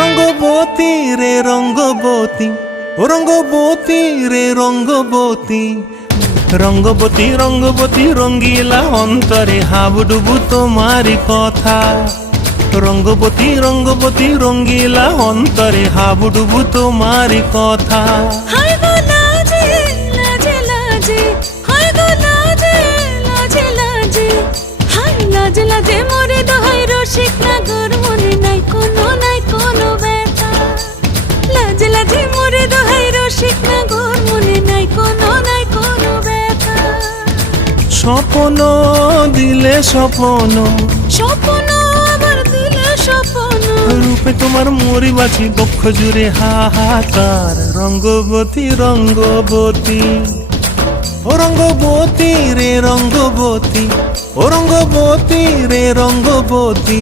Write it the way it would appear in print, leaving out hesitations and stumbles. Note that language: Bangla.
রঙ্গবতী রে রঙ্গবতী, ও রঙ্গবতী রে রঙ্গবতী, রঙ্গবতী রঙ্গবতী রঙ্গিলা অন্তরে হাবুডুবু তোমারি কথা। রঙ্গবতী রঙ্গবতী রঙ্গিলা অন্তরে হাবুডুবু তোমারি কথা। হায় গো লাজে লাজে লাজে, হায় গো লাজে লাজে লাজে, হায় লাজে লাজে মোরে দোহাই রসিক নাগর মনে নাই কোনো ব্যথা। লাজে লাজে মোরে দোহাই রসিক নাগর মনে নাই কোনো ব্যথা। স্বপ্ন দিলে স্বপ্ন, স্বপ্ন আবার দিলে স্বপ্ন, রূপে তোমার মরি বাছি বক্ষ জুড়ে হাহাকার। রঙ্গবতী রঙ্গবতী, ও রঙ্গবতী রে রঙ্গবতী, ও রঙ্গবতী রে রঙ্গবতী।